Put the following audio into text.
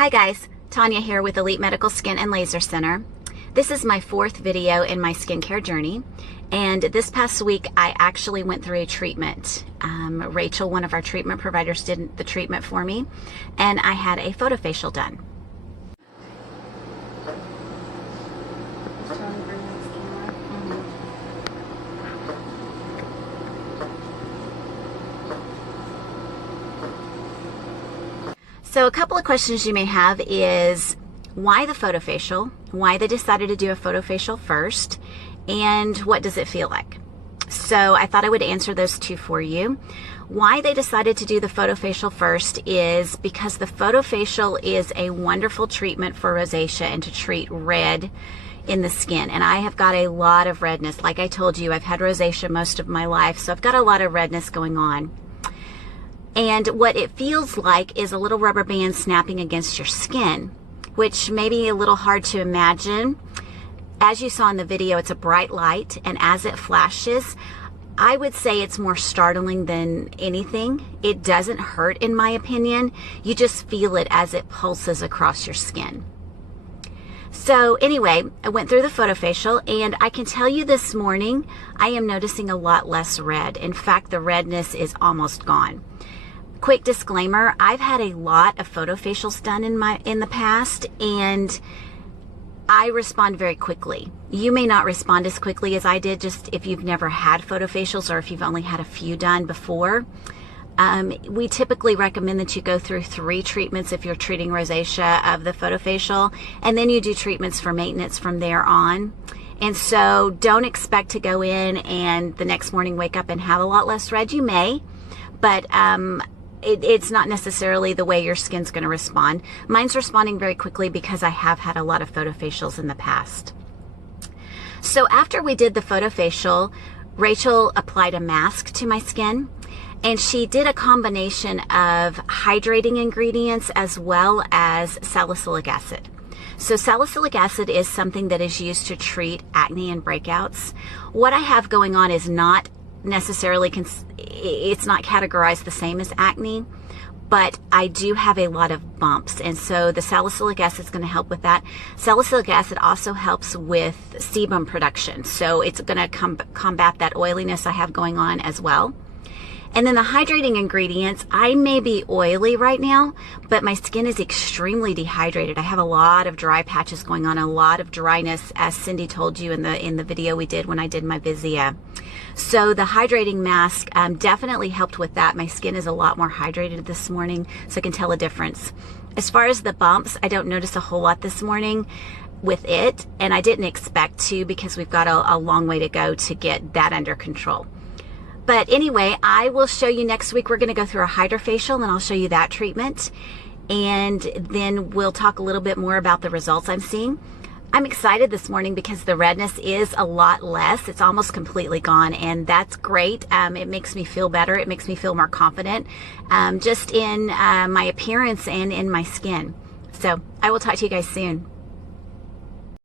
Hi guys, Tonya here with Elite Medical Skin and Laser Center. This is my 4th video in my skincare journey, and this past week I actually went through a treatment. Rachel, one of our treatment providers, did the treatment for me, and I had a photofacial done. So a couple of questions you may have is why the photofacial, why they decided to do a photofacial first, and what does it feel like? So I thought I would answer those two for you. Why they decided to do the photofacial first is because the photofacial is a wonderful treatment for rosacea and to treat red in the skin. And I have got a lot of redness. Like I told you, I've had rosacea most of my life, so I've got a lot of redness going on. And what it feels like is a little rubber band snapping against your skin, which may be a little hard to imagine. As you saw in the video, it's a bright light, and as it flashes, I would say it's more startling than anything. It doesn't hurt, in my opinion. You just feel it as it pulses across your skin. So anyway, I went through the photofacial, and I can tell you this morning, I am noticing a lot less red. In fact, the redness is almost gone. Quick disclaimer, I've had a lot of photofacials done in the past, and I respond very quickly. You may not respond as quickly as I did, just if you've never had photofacials or if you've only had a few done before. We typically recommend that you go through 3 treatments if you're treating rosacea of the photofacial, and then you do treatments for maintenance from there on. And so don't expect to go in and the next morning wake up and have a lot less red. You may, but it's not necessarily the way your skin's going to respond. Mine's responding very quickly because I have had a lot of photofacials in the past. So after we did the photofacial, Rachel applied a mask to my skin, and she did a combination of hydrating ingredients as well as salicylic acid. So salicylic acid is something that is used to treat acne and breakouts. What I have going on is not necessarily, it's not categorized the same as acne, but I do have a lot of bumps, and so the salicylic acid is going to help with that. Salicylic acid also helps with sebum production, so it's going to combat that oiliness I have going on as well. And then the hydrating ingredients, I may be oily right now, but my skin is extremely dehydrated. I have a lot of dry patches going on, a lot of dryness, as Cindy told you in the video we did when I did my Vizia. So the hydrating mask definitely helped with that. My skin is a lot more hydrated this morning, so I can tell a difference. As far as the bumps, I don't notice a whole lot this morning with it, and I didn't expect to because we've got a long way to go to get that under control. But anyway, I will show you next week. We're going to go through a hydrofacial, and I'll show you that treatment. And then we'll talk a little bit more about the results I'm seeing. I'm excited this morning because the redness is a lot less. It's almost completely gone, and that's great. It makes me feel better. It makes me feel more confident just in my appearance and in my skin. So I will talk to you guys soon.